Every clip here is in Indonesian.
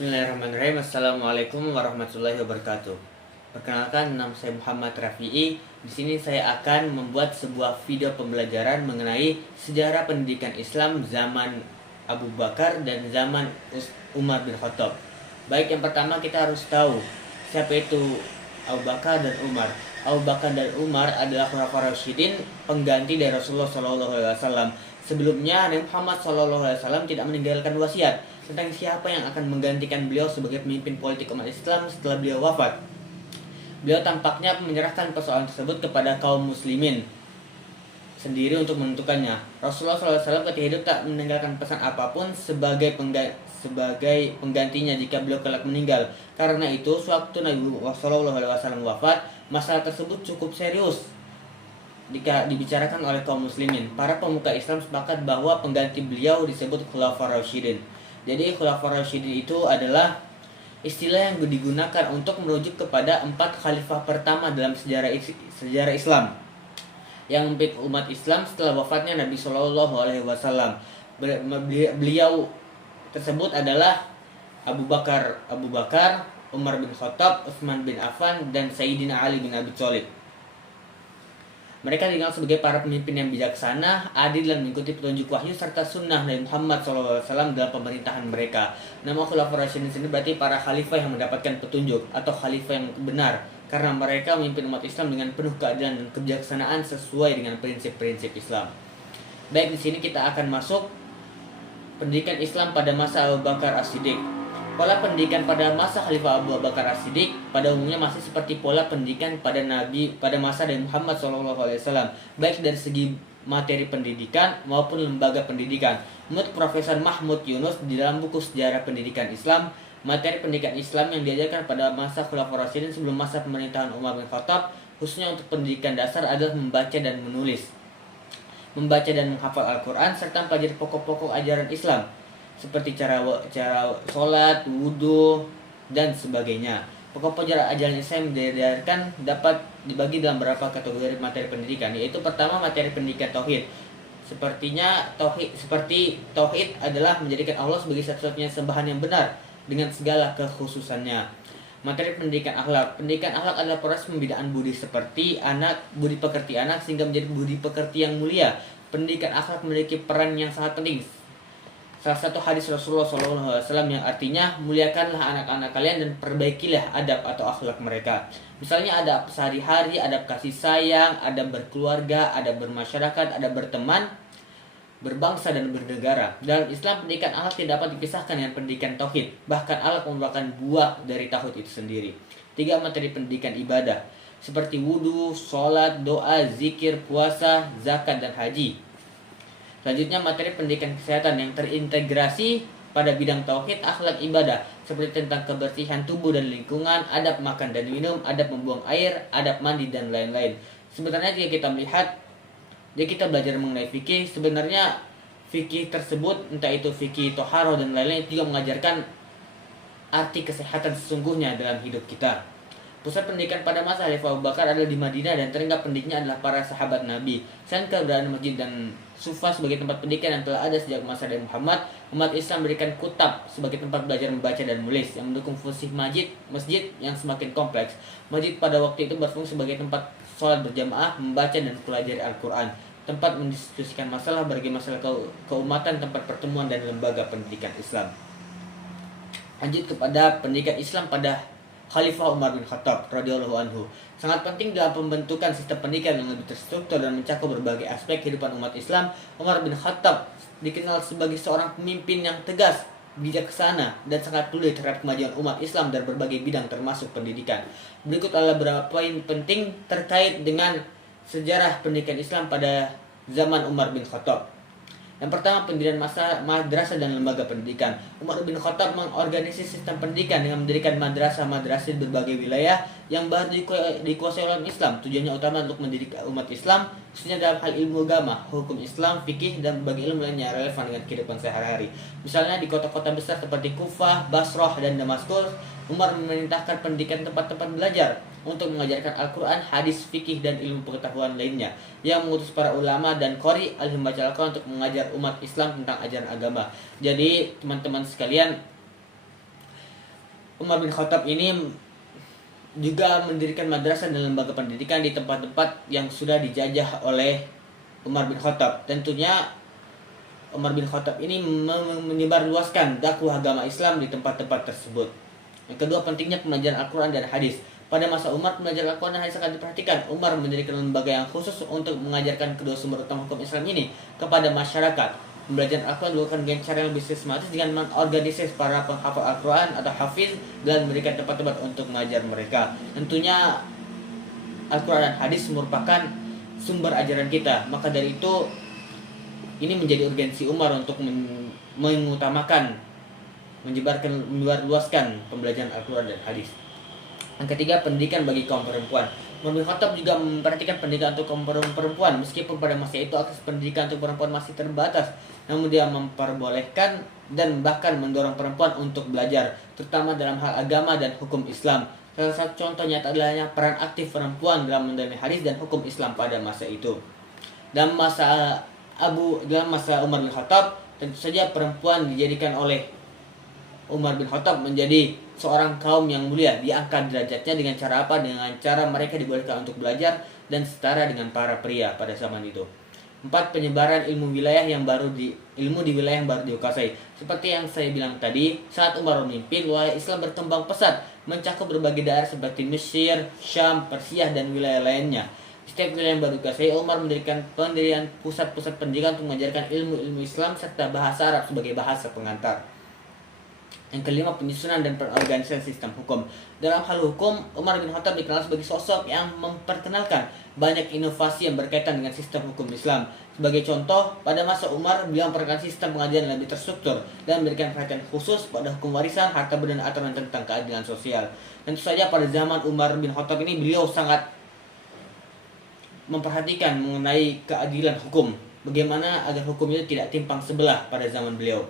Bismillahirrahmanirrahim. Assalamualaikum warahmatullahi wabarakatuh. Perkenalkan, nama saya Muhammad Rafi'i. Di sini saya akan membuat sebuah video pembelajaran mengenai sejarah pendidikan Islam zaman Abu Bakar dan zaman Umar bin Khattab. Baik, yang pertama kita harus tahu siapa itu Abu Bakar dan Umar. Abu Bakar dan Umar adalah Khulafaur Rasyidin, pengganti dari Rasulullah SAW. Sebelumnya Nabi Muhammad SAW tidak meninggalkan wasiat tentang siapa yang akan menggantikan beliau sebagai pemimpin politik umat Islam setelah beliau wafat. Beliau tampaknya menyerahkan persoalan tersebut kepada kaum muslimin sendiri untuk menentukannya. Rasulullah SAW ketika hidup tak meninggalkan pesan apapun sebagai penggantinya jika beliau kelak meninggal. Karena itu, sewaktu Nabi SAW wafat, masalah tersebut cukup serius jika dibicarakan oleh kaum muslimin. Para pemuka Islam sepakat bahwa pengganti beliau disebut Khulafaur Rasyidin. Jadi Khulafaur Rasyidin itu adalah istilah yang digunakan untuk merujuk kepada 4 khalifah pertama dalam sejarah Islam yang memimpin umat Islam setelah wafatnya Nabi SAW. Beliau tersebut adalah Abu Bakar, Umar bin Khattab, Utsman bin Affan, dan Sayyidina Ali bin Abi Thalib. Mereka dikenal sebagai para pemimpin yang bijaksana, adil, dan mengikuti petunjuk wahyu serta sunnah Nabi Muhammad SAW dalam pemerintahan mereka. Nama Khulafaur Rasyidin sendiri berarti para khalifah yang mendapatkan petunjuk atau khalifah yang benar, karena mereka memimpin umat Islam dengan penuh keadilan dan kebijaksanaan sesuai dengan prinsip-prinsip Islam. Baik, di sini kita akan masuk pendidikan Islam pada masa Abu Bakar As-Siddiq. Pola pendidikan pada masa Khalifah Abu Bakar As-Siddiq pada umumnya masih seperti pola pendidikan pada masa Nabi Muhammad SAW, baik dari segi materi pendidikan maupun lembaga pendidikan. Menurut Profesor Mahmud Yunus di dalam buku Sejarah Pendidikan Islam, materi pendidikan Islam yang diajarkan pada masa Khulafaur Rasyidin sebelum masa pemerintahan Umar bin Khattab, khususnya untuk pendidikan dasar, adalah membaca dan menulis, membaca dan menghafal Al-Quran, serta mempelajari pokok-pokok ajaran Islam seperti cara sholat, wudhu, dan sebagainya. Pokok ajaran Islam yang diajarkan dapat dibagi dalam beberapa kategori materi pendidikan, yaitu pertama, materi pendidikan tauhid. Seperti tauhid adalah menjadikan Allah sebagai satu-satunya sembahan yang benar dengan segala kekhususannya. Materi pendidikan akhlak. Pendidikan akhlak adalah proses pembinaan budi pekerti anak sehingga menjadi budi pekerti yang mulia. Pendidikan akhlak memiliki peran yang sangat penting. Salah satu hadis Rasulullah SAW yang artinya, muliakanlah anak-anak kalian dan perbaikilah adab atau akhlak mereka. Misalnya adab sehari-hari, adab kasih sayang, adab berkeluarga, adab bermasyarakat, adab berteman, berbangsa, dan bernegara. Dalam Islam, pendidikan akhlak tidak dapat dipisahkan dengan pendidikan tauhid. Bahkan akhlak merupakan buah dari tauhid itu sendiri. 3. Materi pendidikan ibadah seperti wudhu, sholat, doa, zikir, puasa, zakat, dan haji. Selanjutnya, materi pendidikan kesehatan yang terintegrasi pada bidang tauhid, akhlak, ibadah seperti tentang kebersihan tubuh dan lingkungan, adab makan dan minum, adab membuang air, adab mandi, dan lain-lain. Sebenarnya jika kita belajar mengenai fikih, sebenarnya fikih tersebut, entah itu fikih toharoh dan lain-lain, juga mengajarkan arti kesehatan sesungguhnya dalam hidup kita. Pusat pendidikan pada masa Khalifah Abu Bakar adalah di Madinah dan terenggak pendidiknya adalah para sahabat Nabi. Selain keberadaan masjid dan sufa sebagai tempat pendidikan yang telah ada sejak masa Nabi Muhammad, umat Islam memberikan kutab sebagai tempat belajar membaca dan menulis yang mendukung fungsi masjid yang semakin kompleks. Masjid pada waktu itu berfungsi sebagai tempat sholat berjamaah, membaca dan mempelajari Al-Quran, tempat mendiskusikan masalah keumatan, tempat pertemuan, dan lembaga pendidikan Islam. Lanjut kepada pendidikan Islam pada Khalifah Umar bin Khattab radhiyallahu anhu. Sangat penting dalam pembentukan sistem pendidikan yang lebih terstruktur dan mencakup berbagai aspek kehidupan umat Islam. Umar bin Khattab dikenal sebagai seorang pemimpin yang tegas, bijaksana, dan sangat peduli terhadap kemajuan umat Islam dari berbagai bidang termasuk pendidikan. Berikut adalah beberapa poin penting terkait dengan sejarah pendidikan Islam pada zaman Umar bin Khattab. Yang pertama, pendirian madrasah dan lembaga pendidikan. Umar bin Khattab mengorganisasi sistem pendidikan dengan mendirikan madrasah di berbagai wilayah yang baru dikuasai oleh Islam. Tujuannya utama untuk mendidik umat Islam, khususnya dalam hal ilmu agama, hukum Islam, fikih, dan berbagai ilmu lainnya relevan dengan kehidupan sehari-hari. Misalnya di kota-kota besar seperti Kufah, Basrah, dan Damaskus, Umar memerintahkan pendidikan tempat-tempat belajar untuk mengajarkan Al-Quran, hadis, fikih, dan ilmu pengetahuan lainnya, yang mengutus para ulama dan qori ahli membaca Al-Quran untuk mengajar umat Islam tentang ajaran agama. Jadi teman-teman sekalian, Umar bin Khattab ini juga mendirikan madrasah dan lembaga pendidikan di tempat-tempat yang sudah dijajah oleh Umar bin Khattab. Tentunya Umar bin Khattab ini menyebarluaskan dakwah agama Islam di tempat-tempat tersebut. Yang kedua, pentingnya pembelajaran Al-Quran dan hadis. Pada masa Umar, pembelajaran Al-Quran dan hadis sangat diperhatikan. Umar mendirikan lembaga yang khusus untuk mengajarkan kedua sumber utama hukum Islam ini kepada masyarakat. Pembelajaran Al-Quran dilakukan dengan cara yang lebih sistematis dengan mengorganisir para penghafal Al-Quran atau hafiz dan memberikan tempat-tempat untuk mengajar mereka. Tentunya Al-Quran dan hadis merupakan sumber ajaran kita. Maka dari itu, ini menjadi urgensi Umar untuk mengutamakan, menyebarluaskan pembelajaran Al-Quran dan hadis. Yang ketiga, pendidikan bagi kaum perempuan. Umar bin Khattab juga memperhatikan pendidikan untuk kaum perempuan. Meskipun pada masa itu akses pendidikan untuk perempuan masih terbatas, namun dia memperbolehkan dan bahkan mendorong perempuan untuk belajar, terutama dalam hal agama dan hukum Islam. Salah satu contoh nyata adalah peran aktif perempuan dalam mendalami hadis dan hukum Islam pada masa itu. Dalam masa Umar bin Khattab, tentu saja perempuan dijadikan oleh Umar bin Khattab menjadi seorang kaum yang mulia, diangkat derajatnya dengan cara apa? Dengan cara mereka dibolehkan untuk belajar dan setara dengan para pria pada zaman itu. 4. Penyebaran ilmu di wilayah yang baru dikuasai. Seperti yang saya bilang tadi, saat Umar memimpin, wilayah Islam berkembang pesat, mencakup berbagai daerah seperti Mesir, Syam, Persia, dan wilayah lainnya. Setiap wilayah yang baru dikuasai, Umar mendirikan pusat-pusat pendidikan untuk mengajarkan ilmu-ilmu Islam serta bahasa Arab sebagai bahasa pengantar. Yang kelima, penyusunan dan pengorganisasian sistem hukum. Dalam hal hukum, Umar bin Khattab dikenal sebagai sosok yang memperkenalkan banyak inovasi yang berkaitan dengan sistem hukum Islam. Sebagai contoh, pada masa Umar, beliau memperkenalkan sistem pengadilan yang lebih terstruktur dan memberikan perhatian khusus pada hukum warisan, harta benda, dan aturan tentang keadilan sosial. Tentu saja pada zaman Umar bin Khattab ini beliau sangat memperhatikan mengenai keadilan hukum. Bagaimana agar hukum itu tidak timpang sebelah pada zaman beliau.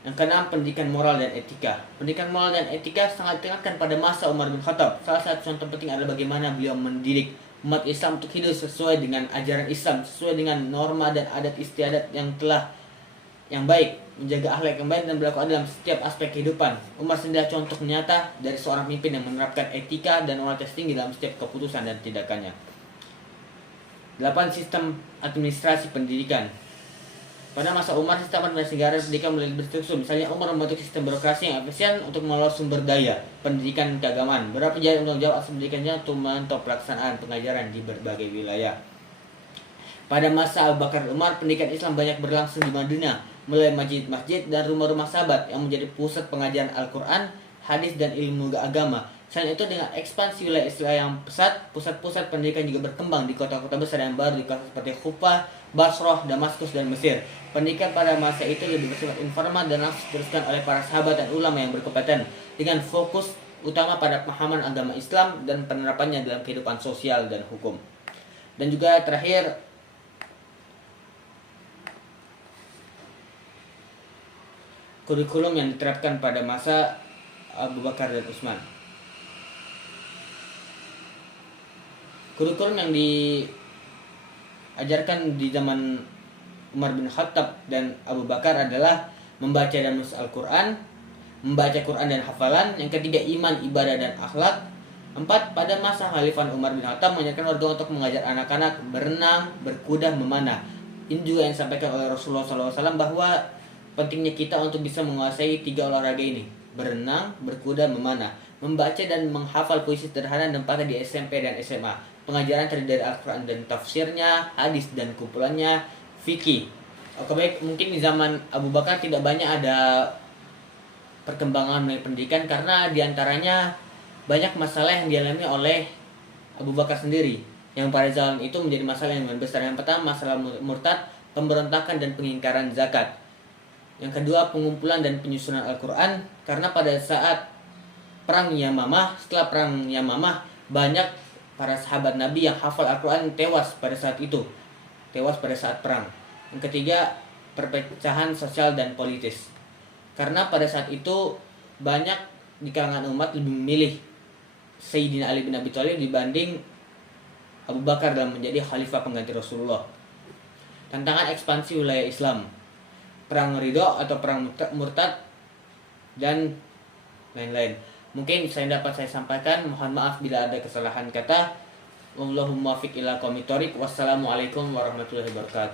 Yang keenam, pendidikan moral dan etika. Pendidikan moral dan etika sangat ditingkatkan pada masa Umar bin Khattab. Salah satu contoh penting adalah bagaimana beliau mendidik umat Islam untuk hidup sesuai dengan ajaran Islam, sesuai dengan norma dan adat istiadat yang baik, menjaga akhlak yang baik dan berlaku adil dalam setiap aspek kehidupan. Umar sendiri contoh nyata dari seorang pemimpin yang menerapkan etika dan moralitas tinggi dalam setiap keputusan dan tindakannya. 8. Sistem administrasi pendidikan. Pada masa Umar, sistem administrasi negara pendidikan mulai berstruktur. Misalnya, Umar membentuk sistem birokrasi yang efisien untuk mengelola sumber daya pendidikan keagamaan. Beberapa pejabat untuk jawab atas pendidikannya untuk memantau pelaksanaan pengajaran di berbagai wilayah. Pada masa Abu Bakar dan Umar, pendidikan Islam banyak berlangsung di Madinah, mulai masjid-masjid dan rumah-rumah sahabat yang menjadi pusat pengajaran Al-Quran, hadis, dan ilmu agama. Selain itu, dengan ekspansi wilayah Islam yang pesat, pusat-pusat pendidikan juga berkembang di kota-kota besar yang baru di kawasan seperti Kufah, Basrah, Damaskus, dan Mesir. Pendidikan pada masa itu lebih bersifat informal dan langsung diteruskan oleh para sahabat dan ulama yang berkompeten dengan fokus utama pada pemahaman agama Islam dan penerapannya dalam kehidupan sosial dan hukum. Dan juga terakhir, kurikulum yang diterapkan pada masa Abu Bakar dan Utsman. Kurikulum yang diajarkan di zaman Umar bin Khattab dan Abu Bakar adalah membaca dan menulis Al-Quran, membaca Quran dan hafalan. Yang ketiga, iman, ibadah, dan akhlak. 4. Pada masa Khalifah Umar bin Khattab mengajarkan warga untuk mengajar anak-anak berenang, berkuda, memanah. Ini juga yang disampaikan oleh Rasulullah SAW bahwa pentingnya kita untuk bisa menguasai 3 olahraga ini: berenang, berkuda, memanah. Membaca dan menghafal puisi sederhana dan patah di SMP dan SMA. Pengajaran terdiri dari Al-Quran dan tafsirnya, hadis dan kumpulannya, fikih. Oke, baik, mungkin di zaman Abu Bakar tidak banyak ada perkembangan mengenai pendidikan karena diantaranya banyak masalah yang dialami oleh Abu Bakar sendiri yang pada zaman itu menjadi masalah yang besar. Yang pertama, masalah murtad, pemberontakan dan pengingkaran zakat. Yang kedua, pengumpulan dan penyusunan Al-Quran, karena pada saat perang Yamamah, setelah perang Yamamah, banyak para sahabat Nabi yang hafal Al-Quran tewas pada saat perang. Yang ketiga, perpecahan sosial dan politis, karena pada saat itu banyak di kalangan umat lebih memilih Sayyidina Ali bin Abi Thalib dibanding Abu Bakar dalam menjadi khalifah pengganti Rasulullah. Tantangan ekspansi wilayah Islam, perang Ridha atau perang murtad, dan lain-lain. Mungkin bisa yang dapat saya sampaikan. Mohon maaf bila ada kesalahan kata. Wallahumma fiq ila qomitorik. Wassalamualaikum warahmatullahi wabarakatuh.